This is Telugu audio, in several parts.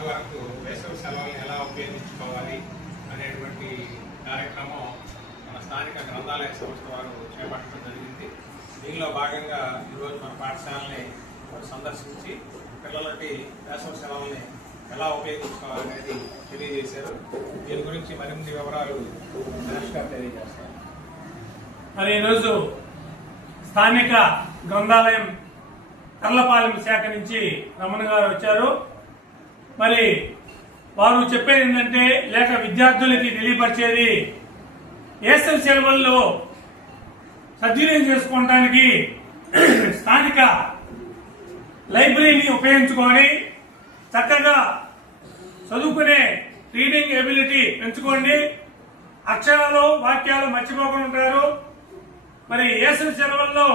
16 వరకు వేసవి సెలవులను ఎలా ఉపయోగించుకోవాలి అనేటువంటి కార్యక్రమం మన స్థానిక గ్రంథాలయ సంస్థ వారు చేపట్టడం జరిగింది. దీనిలో భాగంగా ఈరోజు మన పాఠశాలని సందర్శించి పిల్లలకి వేసవి సెలవుల్ని ఎలా ఉపయోగించుకోవాలనేది తెలియజేశారు. దీని గురించి మరిన్ని వివరాలు తెలియజేస్తారు. మరి ఈరోజు స్థానిక గ్రంథాలయం కర్లపాలెం శాఖ నుంచి రమణ గారు వచ్చారు. మరి వారు చెప్పేది ఏంటంటే, లేక విద్యార్థులకి తెలియపరిచేది, వేసవి సెలవుల్లో సద్వినియోగం చేసుకోవడానికి స్థానిక లైబ్రరీని ఉపయోగించుకొని చక్కగా చదువుకునే రీడింగ్ ఎబిలిటీ పెంచుకోండి. అక్షరాలు వాక్యాలు మర్చిపోకుండా ఉంటారు. మరి వేసవి సెలవుల్లో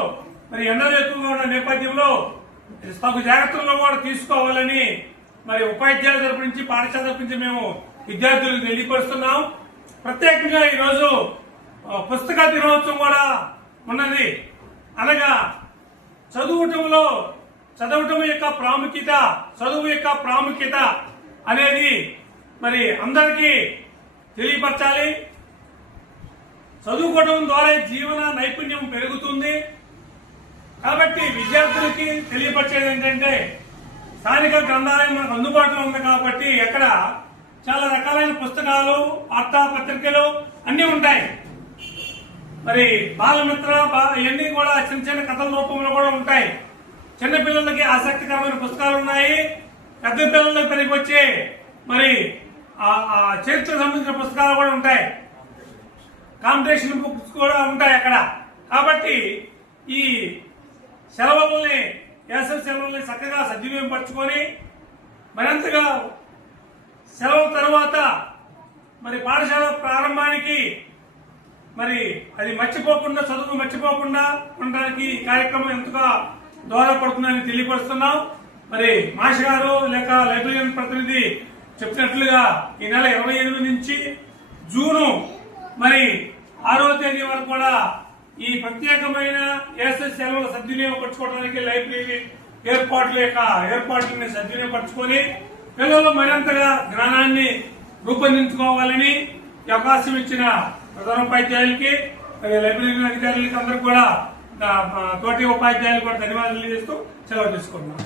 మరి ఎండలు ఎక్కువగా ఉన్న నేపథ్యంలో తగు జాగ్రత్తలు కూడా తీసుకోవాలని మరి ఉపాధ్యాయుల తరపు నుంచి, పాఠశాల తరపు నుంచి మేము విద్యార్థులకు తెలియపరుస్తున్నాం. ప్రత్యేకంగా ఈరోజు పుస్తక దినోత్సవం కూడా ఉన్నది. అనగా చదవటం యొక్క ప్రాముఖ్యత అనేది మరి అందరికీ తెలియపరచాలి. చదువుకోవడం ద్వారా జీవన నైపుణ్యం పెరుగుతుంది. కాబట్టి విద్యార్థులకి తెలియపరిచేది ఏంటంటే, స్థానిక గ్రంథాలయం మనకు అందుబాటులో ఉంది కాబట్టి ఎక్కడ చాలా రకాలైన పుస్తకాలు, వార్తాపత్రికలు అన్ని ఉంటాయి. మరి బాలమిత్ర ఇవన్నీ కూడా చిన్న చిన్న కథల రూపంలో కూడా ఉంటాయి. చిన్నపిల్లలకి ఆసక్తికరమైన పుస్తకాలు ఉన్నాయి. పెద్ద పిల్లలకు పనికి వచ్చే మరి చరిత్ర సంబంధించిన పుస్తకాలు కూడా ఉంటాయి. కాంపిటీషన్ బుక్స్ కూడా ఉంటాయి అక్కడ. కాబట్టి ఈ వేసవి సెలవుల్ని చక్కగా సద్వినియోగపరచుకొని మరింతగా సెలవు తర్వాత మరి పాఠశాల ప్రారంభానికి మరి అది చదువు మర్చిపోకుండా ఉండడానికి కార్యక్రమం ఎంతగా దోహదపడుతుందని తెలియపరుస్తున్నాం. మరి మాష గారు లేక లైబ్రరీయన్ ప్రతినిధి చెప్పినట్లుగా ఈ నెల 28 నుంచి జూను మరి 6వ తేదీ వరకు కూడా ఈ ప్రత్యేకమైన వేసవి సెలవులు సద్వినియోగపరచుకోవడానికి లైబ్రరీ ఏర్పాట్లని సద్వినియోగపరచుకొని పిల్లలు మరింతగా జ్ఞానాన్ని రూపొందించుకోవాలని అవకాశం ఇచ్చిన ప్రధానోపాధ్యాయులకి, లైబ్రరీ అధికారులకి అందరికీ కూడా తోటి ఉపాధ్యాయులు కూడా ధన్యవాదాలు తెలియజేస్తూ సెలవు తీసుకుంటున్నాం.